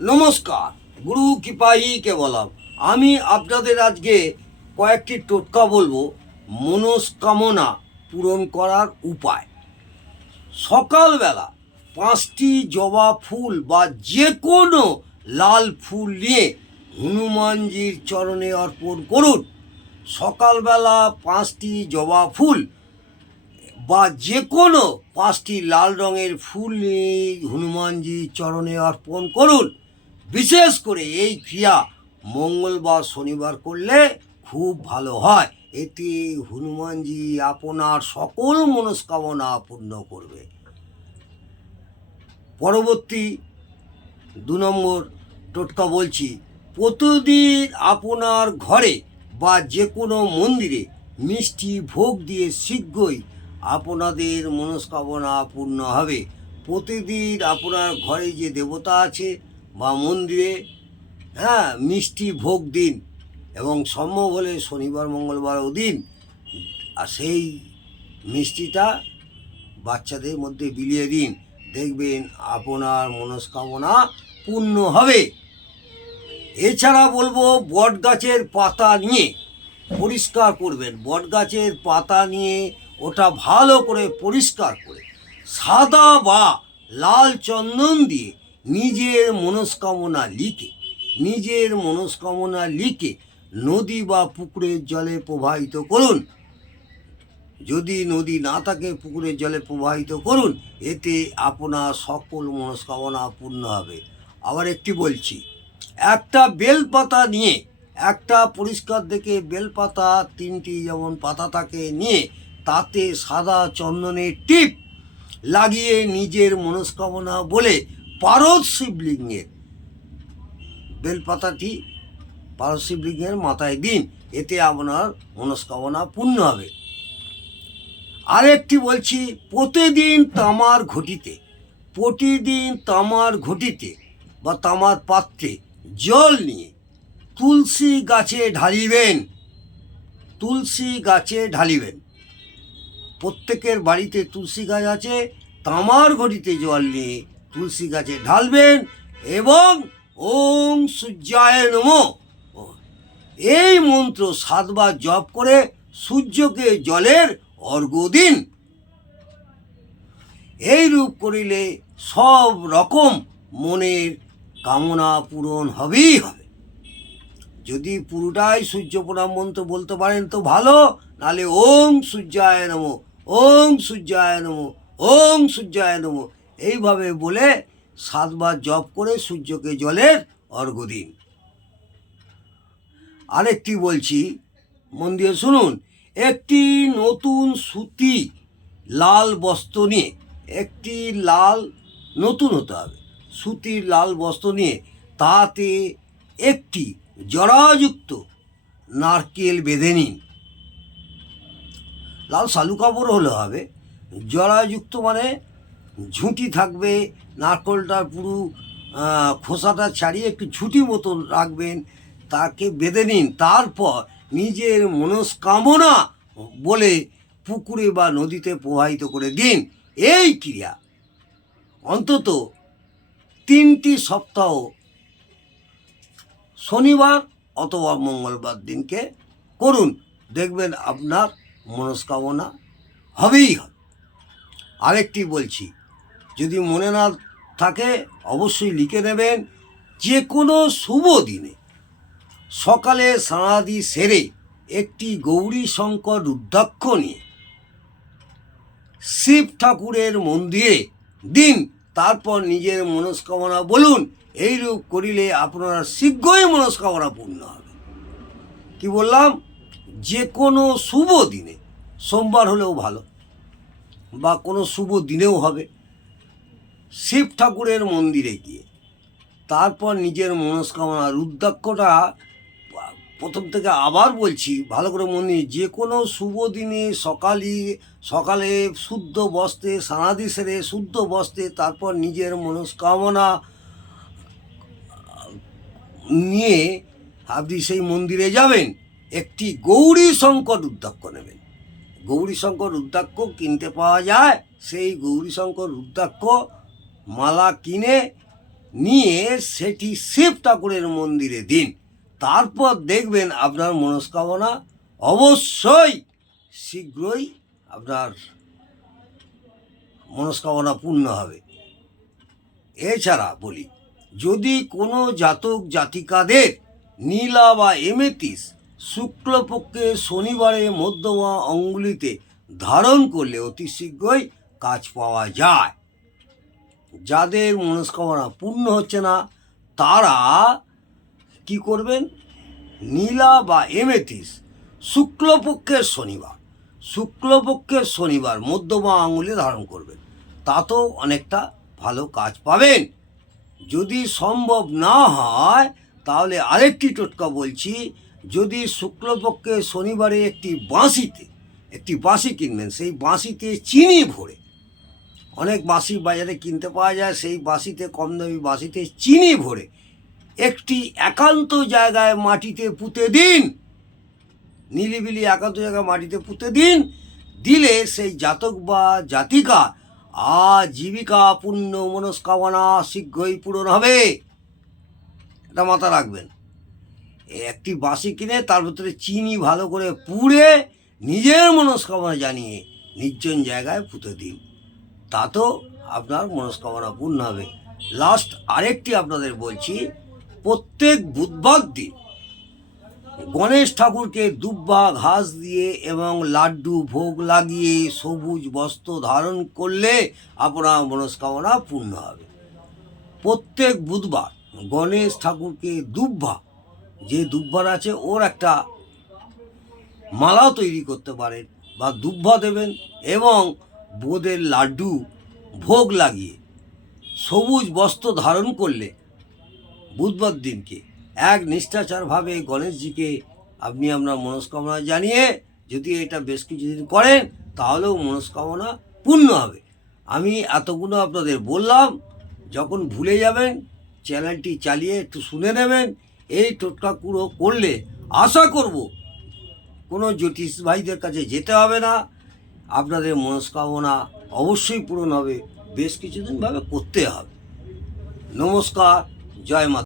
নমস্কার, গুরু কৃপাইকে বলাম আমি আপনাদের আজকে কয়েকটি টোটকা বলব, মনস্কামনা পূরণ করার উপায়। সকালবেলা পাঁচটি জবা ফুল বা যে কোনো লাল ফুল নিয়ে হনুমানজির চরণে অর্পণ করুন। সকালবেলা পাঁচটি জবা ফুল বা যে কোনো পাঁচটি লাল রঙের ফুল নিয়ে হনুমানজির চরণে অর্পণ করুন। বিশেষ করে এই ক্রিয়া মঙ্গলবার শনিবার করলে খুব ভালো হয়। এতে হনুমানজি আপনার সকল মনস্কামনা পূর্ণ করবে। পরবর্তী দু নম্বর টোটকা বলছি, প্রতিদিন আপনার ঘরে বা যে কোনো মন্দিরে মিষ্টি ভোগ দিয়ে শীঘ্রই আপনাদের মনস্কামনা পূর্ণ হবে। প্রতিদিন আপনার ঘরে যে দেবতা আছে বা মন্দিরে হ্যাঁ মিষ্টি ভোগ দিন এবং সম্ভব হলে শনিবার মঙ্গলবারও দিন, আর সেই মিষ্টিটা বাচ্চাদের মধ্যে বিলিয়ে দিন। দেখবেন আপনার মনস্কামনা পূর্ণ হবে। এছাড়া বলব বট গাছের পাতা নিয়ে পরিষ্কার করবেন। বট গাছের পাতা নিয়ে ওটা ভালো করে পরিষ্কার করে, সাদা বা লাল চন্দন দিয়ে নিজের মনস্কামনা লিখে, নিজের মনস্কামনা লিখে নদী বা পুকুরের জলে প্রবাহিত করুন। যদি নদী না থাকে, পুকুরের জলে প্রবাহিত করুন, এতে আপনার সকল মনস্কামনা পূর্ণ হবে। আবার একটি বলছি, একটা বেলপাতা নিয়ে, একটা পরিষ্কার দেখে বেলপাতা তিনটি যেমন পাতা থাকে নিয়ে, তাতে সাদা চন্দনের টিপ লাগিয়ে নিজের মনস্কামনা বলে পারদ শিবলিঙ্গের। বেলপাতাটি পারদ শিবলিঙ্গের মাথায় দিন, এতে আপনার মনস্কামনা পূর্ণ হবে। আরেকটি বলছি, প্রতিদিন তামার ঘটিতে, প্রতিদিন তামার ঘটিতে বা তামার পাত্রে জল নিয়ে তুলসী গাছে ঢালিবেন, তুলসী গাছে ঢালিবেন। প্রত্যেকের বাড়িতে তুলসী গাছ আছে, তামার ঘটিতে জল নিয়ে তুলসী গাছে ঢালবেন এবং ওম সূর্যায় নমঃ। এই মন্ত্র সাতবার জপ করে সূর্যকে জলের অর্ঘ্য দিন। এই রূপ করিলে সব রকম মনের কামনা পূরণ হবেই হবে। যদি পুরোটাই সূর্য প্রণাম মন্ত্র বলতে পারেন তো ভালো নালে ওং সূর্যায় নম ওং সূর্যায় নম ওং সূর্যায় নম এইভাবে বলে সাতবার জপ করে সূর্যকে জলের অর্ঘ্য দিন। আরেকটি বলছি, মন দিয়ে শুনুন, একটি নতুন সুতি লাল বস্ত্র নিয়ে, একটি লাল নতুন হতে হবে। সুতির লাল বস্ত্র নিয়ে তাতে একটি জরাযুক্ত নারকেল বেঁধে নিন। লাল শালু কাপড় হলে হবে। জরাযুক্ত মানে ঝুঁটি থাকবে নারকলটার পুরো খোসাটা ছাড়িয়ে একটু ঝুঁটি মতন রাখবেন, তাকে বেঁধে নিন। তারপর নিজের মনস্কামনা বলে পুকুরে বা নদীতে প্রবাহিত করে দিন। এই ক্রিয়া অন্তত তিনটি সপ্তাহ, শনিবার অথবা মঙ্গলবার দিনকে করুন। দেখবেন আপনার মনস্কামনা হবেই হবে। আরেকটি বলছি যদি মনে না থাকে, অবশ্যই লিখে নেবেন। যে কোনো শুভ দিনে, সকালে সারাদি সেরে একটি গৌরী শঙ্কর রুদ্রাক্ষ নিয়ে শিব ঠাকুরের মন্দিরে দিন, তারপর নিজের মনস্কামনা বলুন, এইরূপ করিলে আপনার শীঘ্রই মনস্কামনা পূর্ণ হবে। কি বললাম? যে কোনো শুভ দিনে, সোমবার হলেও ভালো, বা কোনো শুভ দিনেও হবে। শিব ঠাকুরের মন্দিরে গিয়ে। তারপর নিজের মনস্কামনা রুদ্রাক্ষটা প্রথম থেকে আবার বলছি, ভালো করে মনে যে কোনো শুভ দিনে সকালই সকালে শুদ্ধ বস্ত্রে, সানাদি সেরে শুদ্ধ বস্ত্রে তারপর নিজের মনস্কামনা নিয়ে আপনি সেই মন্দিরে যাবেন, একটি গৌরী শঙ্কর রুদ্রাক্ষ নেবেন। গৌরী শঙ্কর রুদ্রাক্ষ কিনতে পাওয়া যায়, সেই গৌরী শঙ্কর রুদ্রাক্ষ মালা কিনে নিয়ে সেটি শিব ঠাকুরের মন্দিরে দিন। তারপর দেখবেন আপনার মনস্কামনা অবশ্যই শীঘ্রই আপনার মনস্কামনা পূর্ণ হবে। এছাড়া বলি, যদি কোনো জাতক জাতিকাদের নীলা বা এমেতিস শুক্লপক্ষে শনিবারে মধ্যমা অঙ্গুলিতে ধারণ করলে অতি শীঘ্রই কাজ পাওয়া যায়। যাদের মনস্কামনা পূর্ণ হচ্ছে না, তারা কি করবেন? নীলা বা এমেতিস শুক্লপক্ষের শনিবার শুক্লপক্ষের শনিবার মধ্যমা আঙুলে ধারণ করবেন। তাতেও অনেকটা ভালো কাজ পাবেন। যদি সম্ভব না হয়, তাহলে আরেকটি টোটকা বলছি, যদি শুক্লপক্ষে শনিবারে একটি বাঁশিতে, একটি বাঁশি কিনবেন, সেই বাঁশিতে চিনি ভরে অনেক বাঁশি বাজারে কিনতে পাওয়া যায়, সেই বাঁশিতে, কম দামি বাঁশিতে চিনি ভরে একটি একান্ত জায়গায় মাটিতে পুঁতে দিন। নিলিবিলি একান্ত জায়গায় মাটিতে পুঁতে দিন। দিলে সেই জাতক বা জাতিকা আজীবিকা পূর্ণ মনস্কামনা শীঘ্রই পূরণ হবে। এটা মাথা রাখবেন। একটি বাঁশি কিনে তার ভিতরে চিনি ভালো করে পুড়ে নিজের মনস্কামনা জানিয়ে নির্জন জায়গায় পুঁতে দিন। তাতেও আপনার মনস্কামনা পূর্ণ হবে। লাস্ট আরেকটি আপনাদের বলছি, প্রত্যেক বুধবার দিন গণেশ ঠাকুরকে দুব্বা ঘাস দিয়ে এবং লাড্ডু ভোগ লাগিয়ে সবুজ বস্ত্র ধারণ করলে আপনার মনস্কামনা পূর্ণ হবে। প্রত্যেক বুধবার গণেশ ঠাকুরকে দুব্বা, যে দুব্বার আছে ওর একটা মালা তৈরি করতে পারেন বা দুব্বা দেবেন এবং বোঁদের লাড্ডু ভোগ লাগিয়ে সবুজ বস্ত্র ধারণ করলে বুধবার দিনকে এক নিষ্ঠাচারভাবে গণেশজিকে আপনি আপনার মনস্কামনা জানিয়ে যদি এটা বেশ কিছুদিন করেন, তাহলেও মনস্কামনা পূর্ণ হবে। আমি এতগুলো আপনাদের বললাম, যখন ভুলে যাবেন, চ্যানেলটি চালিয়ে একটু শুনে নেবেন, এই টোটকা কুড়ো করলে আশা করব কোনো জ্যোতিষ ভাইদের কাছে যেতে হবে না। আপনাদের মনস্কামনা অবশ্যই পূরণ হবে। বেশ কিছুদিনভাবে করতে হবে। নমস্কার জয় মা